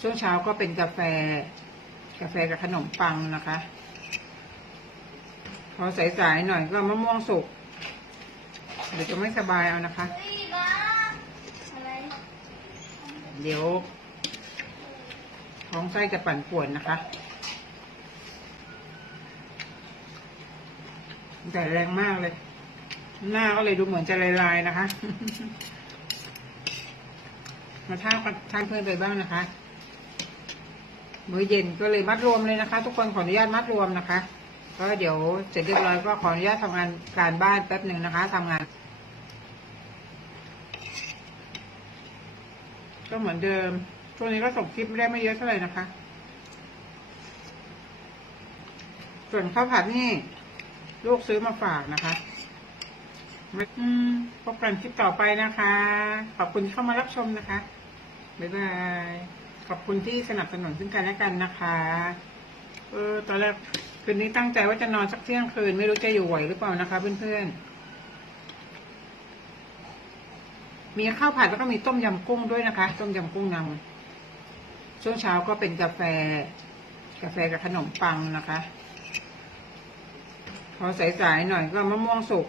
ช่วงเช้าก็เป็นกาแฟ กาแฟกับขนมปังนะคะ พอสายๆหน่อยก็มะม่วงสุกเดี๋ยวจะไม่สบายเอานะคะ เดี๋ยวท้องไส้จะปั่นป่วนนะคะ แต่แรงมากเลย หน้าก็เลยดูเหมือนจะลายๆนะคะ มาท่ากันท่านเพื่อนไปบ้างนะคะ มื้อเย็นก็เลยมัดรวมเลยนะคะ ทุกคนขออนุญาตมัดรวมนะคะ ก็เดี๋ยวเสร็จเรียบร้อยก็ขออนุญาตทำงานการบ้านแป๊บหนึ่งนะคะทำงาน ก็เหมือนเดิมช่วงนี้ก็ส่งคลิปไม่ได้ไม่เยอะเท่าไหร่นะคะ ส่วนข้าวผัดนี่ลูกซื้อมาฝากนะคะพบกันคลิปต่อไปนะคะ ขอบคุณที่เข้ามารับชมนะคะ บ๊ายบาย ขอบคุณที่สนับสนุนซึ่งกันและกันนะคะ เออ ตอนแรกคืนนี้ตั้งใจว่าจะนอนสักเที่ยงคืน ไม่รู้จะอยู่ไหวหรือเปล่านะคะ เพื่อนๆ มีข้าวผัดแล้วก็มีต้มยำกุ้งด้วยนะคะ ต้มยำกุ้งนำช่วงเช้าก็เป็นกาแฟ กาแฟกับขนมปังนะคะ พอสายๆหน่อยก็มะม่วงสุก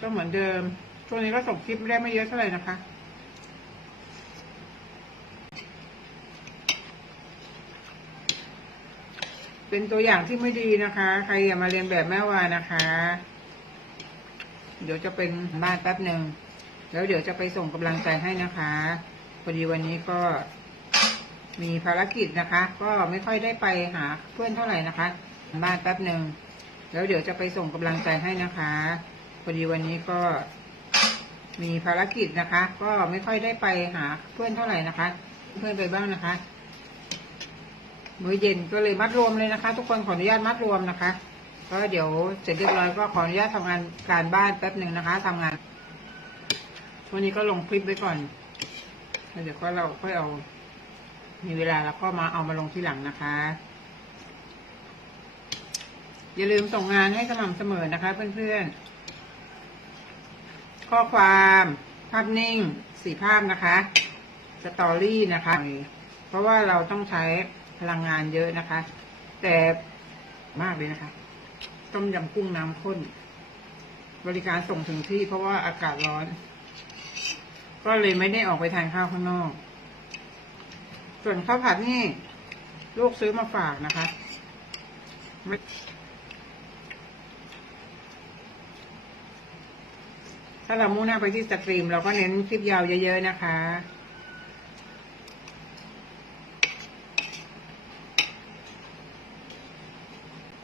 ก็เหมือนเดิม ช่วงนี้ก็ส่งคลิปไม่ได้ไม่เยอะเท่าไหร่นะคะ เป็นตัวอย่างที่ไม่ดีนะคะ ใครอย่ามาเรียนแบบแม่วานะคะ เดี๋ยวจะเป็นบ้านแป๊บหนึ่งแล้วเดี๋ยวจะไปส่งกำลังใจให้นะคะพอดีวันนี้ก็มีภารกิจนะคะ ก็ไม่ค่อยได้ไปหาเพื่อนเท่าไหร่นะคะ บ้านแป๊บหนึ่งแล้วเดี๋ยวจะไปส่งกำลังใจให้นะคะพอดีวันนี้ก็ มีภารกิจนะคะ ก็ไม่ค่อยได้ไปหาเพื่อนเท่าไหร่นะคะ เพื่อนไปบ้างนะคะ มื้อเย็นก็เลยมัดรวมเลยนะคะ ทุกคนขออนุญาตมัดรวมนะคะก็เดี๋ยวเสร็จเรียบร้อยก็ขออนุญาตทำงานการบ้านแป๊บหนึ่งนะคะทำงานวันนี้ก็ลงคลิปไว้ก่อนแล้วเดี๋ยวก็เราค่อยเอา มีเวลาแล้วก็มาเอามาลงที่หลังนะคะ อย่าลืมส่งงานให้สม่ำเสมอนะคะเพื่อนๆ ข้อความภาพนิ่งสี่ภาพนะคะสตอรี่นะคะ เพราะว่าเราต้องใช้พลังงานเยอะนะคะ แต่มากเลยนะคะ ต้มยำกุ้งน้ำข้น บริการส่งถึงที่เพราะว่าอากาศร้อน ก็เลยไม่ได้ออกไปทานข้าวข้างนอก ส่วนข้าวผัดนี่ ลูกซื้อมาฝากนะคะไม่ ถ้าเรามุ่งหน้าไปที่สตรีม เราก็เน้นคลิปยาวเยอะๆนะคะ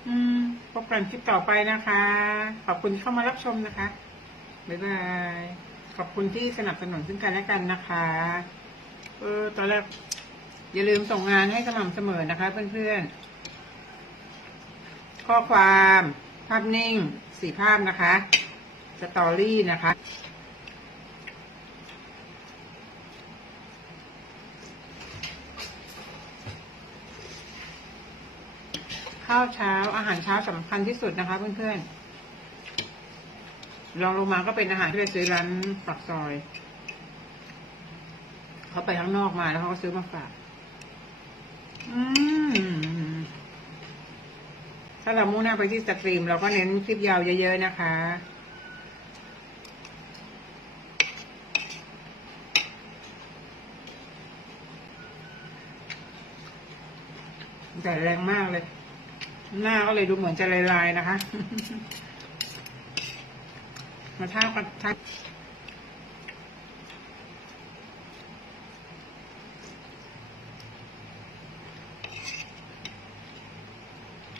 อืมพบกันคลิปต่อไปนะคะ ขอบคุณที่เข้ามารับชมนะคะ บ๊ายบาย ขอบคุณที่สนับสนุนซึ่งกันและกันนะคะ เออ ตอนแรกอย่าลืมส่งงานให้สม่ำเสมอนะคะเพื่อนๆ ข้อความ ภาพนิ่ง สี่ภาพนะคะ สตอรี่นะคะ ข้าวเช้าอาหารเช้าสำคัญที่สุดนะคะ เพื่อนๆลองลงมาก็เป็นอาหารที่ไปซื้อร้านปักซอย เขาไปข้างนอกมาแล้วเขาก็ซื้อมาฝากอืมถ้าเรามุ่งหน้าไปที่สตรีม เราก็เน้นคลิปยาวเยอะ ๆ นะคะ แต่แรงมากเลย หน้าก็เลยดูเหมือนจะลายๆนะคะ มาท่ากันท่า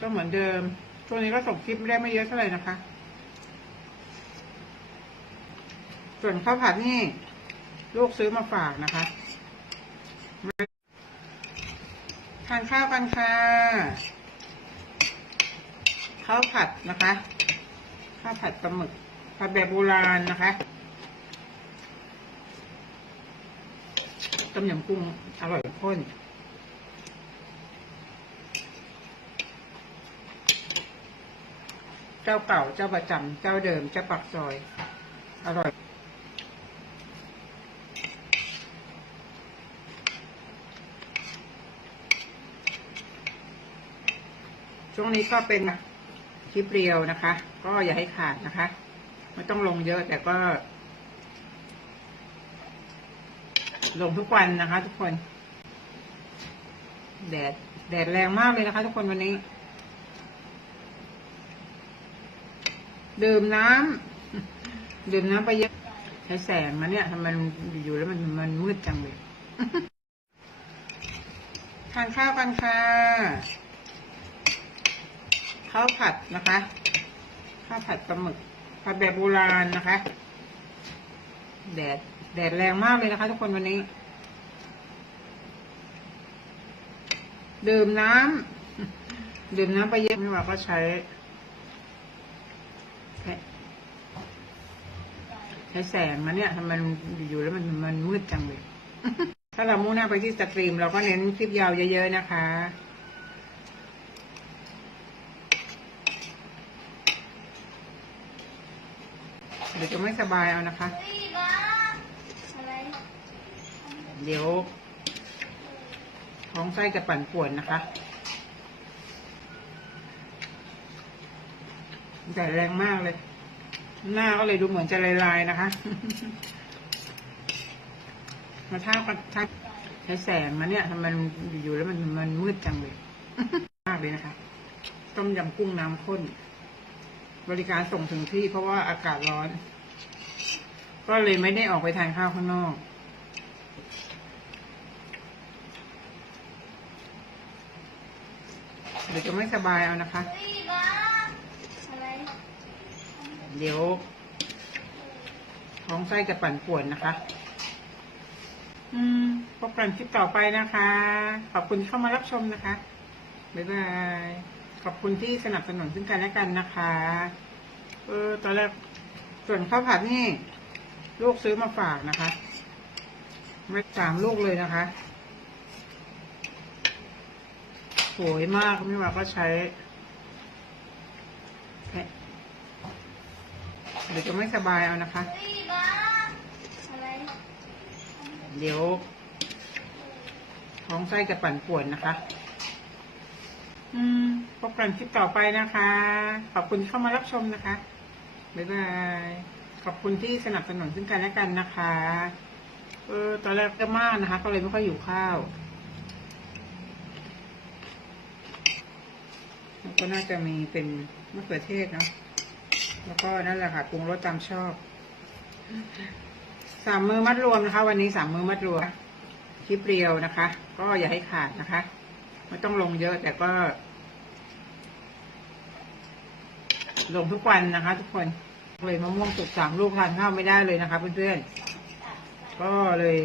ก็เหมือนเดิม ช่วงนี้ก็ส่งคลิปไม่ได้ไม่เยอะเท่าไหร่นะคะ ส่วนข้าวผัดนี่ ลูกซื้อมาฝากนะคะ ทานข้าวกันค่ะข้าวผัดนะคะข้าวผัดปลาหมึกผัดแบบโบราณนะคะต้มยำกุ้งอร่อยข้นเจ้าเก่าเจ้าประจำเจ้าเดิมเจ้าปักซอย อร่อย ช่วงนี้ก็เป็นคลิปเรียวนะคะ ก็อย่าให้ขาดนะคะ ไม่ต้องลงเยอะแต่ก็ ลงทุกวันนะคะ ทุกคน แดดแดดแรงมากเลยนะคะ ทุกคนวันนี้ ดื่มน้ำดื่มน้ำไปเยอะใช้แสงนะเนี่ยทำไมมันอยู่แล้วมันมันมืดจังเลย ทานข้าวกันค่ะ ข้าวผัดนะคะ ข้าวผัดปลาหมึกผัดแบบโบราณนะคะ แดดแดดแรงมากเลยนะคะ ทุกคนวันนี้ ดื่มน้ำดื่มน้ำไปเยอะไม่ว่าก็ใช้ใช้แสงนะเนี่ยทำไมมันอยู่แล้วมันมันมืดจังเลย ถ้าเรามุ่งหน้าไปที่สตรีม เราก็เน้นคลิปยาวเยอะๆนะคะ เดี๋ยวจะไม่สบายเอานะคะ เดี๋ยวท้องไส้จะปั่นป่วนนะคะแต่แรงมากเลย หน้าก็เลยดูเหมือนจะลายๆนะคะ มาท่ากันท่าใช้แสงนะเนี่ยทำไมมันอยู่แล้วมันมันมืดจังเลย มากเลยนะคะ ต้มยำกุ้งน้ำข้น บริการส่งถึงที่เพราะว่าอากาศร้อน ก็เลยไม่ได้ออกไปทานข้าวข้างนอก เดี๋ยวจะไม่สบายเอานะคะ เดี๋ยวท้องไส้จะปั่นป่วนนะคะ อืมพบกันคลิปต่อไปนะคะ ขอบคุณที่เข้ามารับชมนะคะ บ๊ายบาย ขอบคุณที่สนับสนุนซึ่งกันและกันนะคะ เออตอนแรกส่วนข้าวผัดนี่ ลูกซื้อมาฝากนะคะไม่สามลูกเลยนะคะสวยมากไม่ว่าก็ใช้เดี๋ยวจะไม่สบายเอานะคะ เดี๋ยวท้องไส้จะปั่นป่วนนะคะ อืมพบกันคลิปต่อไปนะคะ ขอบคุณที่เข้ามารับชมนะคะ บ๊ายบาย ขอบคุณที่สนับสนุนซึ่งกันและกันนะคะ เออ ตอนแรกก็มากนะคะ ก็เลยไม่ค่อยอยู่ข้าวแล้วก็น่าจะมีเป็นมะเขือเทศเนาะ แล้วก็นั่นแหละค่ะปรุงรสตามชอบ สามมือมัดรวมนะคะ วันนี้สามมือมัดรวม คลิปเรียวนะคะ ก็อย่าให้ขาดนะคะ ไม่ต้องลงเยอะ แต่ก็ ลงทุกวันนะคะ ทุกคนเลยมะม่วงสุกสามลูกทานข้าวไม่ได้เลยนะคะเพื่อนๆก็เลย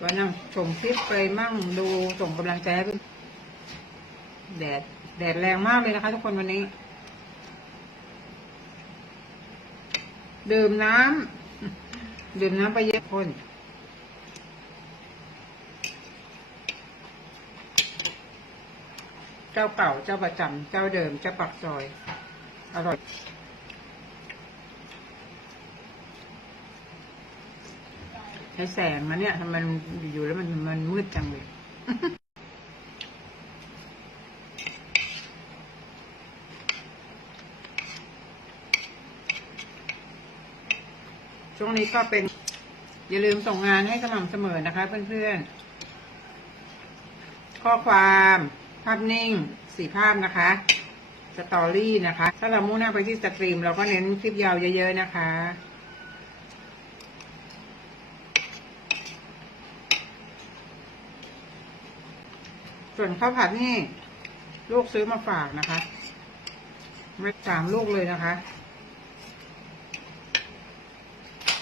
ก็นั่งชมคลิปไปมั่งดูส่งกำลังใจให้แดดแดดแรงมากเลยนะคะ ทุกคนวันนี้ ดื่มน้ำดื่มน้ำไปเยอะคน เจ้าเก่าเจ้าประจำเจ้าเดิมเจ้าปักซอย อร่อย ใช้แสงนะเนี่ยทำไมอยู่แล้วมันมันมืดจังเลยช่วงนี้ก็เป็น อย่าลืมส่งงานให้สม่ำเสมอนะคะเพื่อนๆ ข้อความาพนิ่งสี่ภาพนะคะ สตอรี่นะคะ ถ้าเรามุ่งหน้าไปที่สตรีม เราก็เน้นคลิปยาวเยอะๆนะคะส่วนข้าวผัดนี่ ลูกซื้อมาฝากนะคะไม่สามลูกเลยนะคะ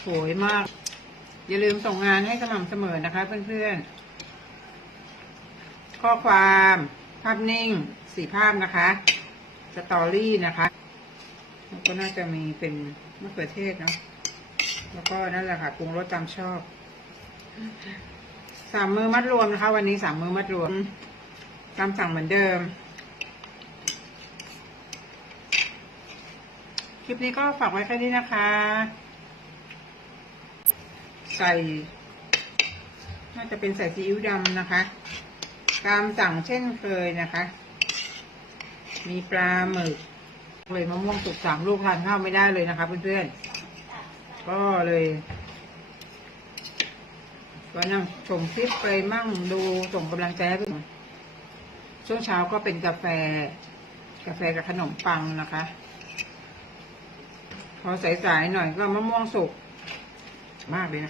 สวยมาก อย่าลืมส่งงานให้สม่ำเสมอนะคะเพื่อนๆ ข้อความ ภาพนิ่งสี่ภาพนะคะ สตอรี่นะคะแล้วก็น่าจะมีเป็นมะเขือเทศเนาะแล้วก็นั่นแหละค่ะปรุงรสตามชอบสามมือมัดรวมนะคะ วันนี้สามมือมัดรวมตามสั่งเหมือนเดิม คลิปนี้ก็ฝากไว้แค่นี้นะคะ ใส่ น่าจะเป็นใส่ซีอิ๊วดำนะคะ ตามสั่งเช่นเคยนะคะ มีปลาหมึก เลยมะม่วงสุกสามลูกทานข้าวไม่ได้เลยนะคะเพื่อนๆ ก็เลย ก็นั่งชมคลิปไปมั่งดูส่งกำลังใจให้เพื่อนช่วงเช้าก็เป็นกาแฟ กาแฟกับขนมปังนะคะ พอสายๆหน่อยก็มะม่วงสุกมากเลยนะ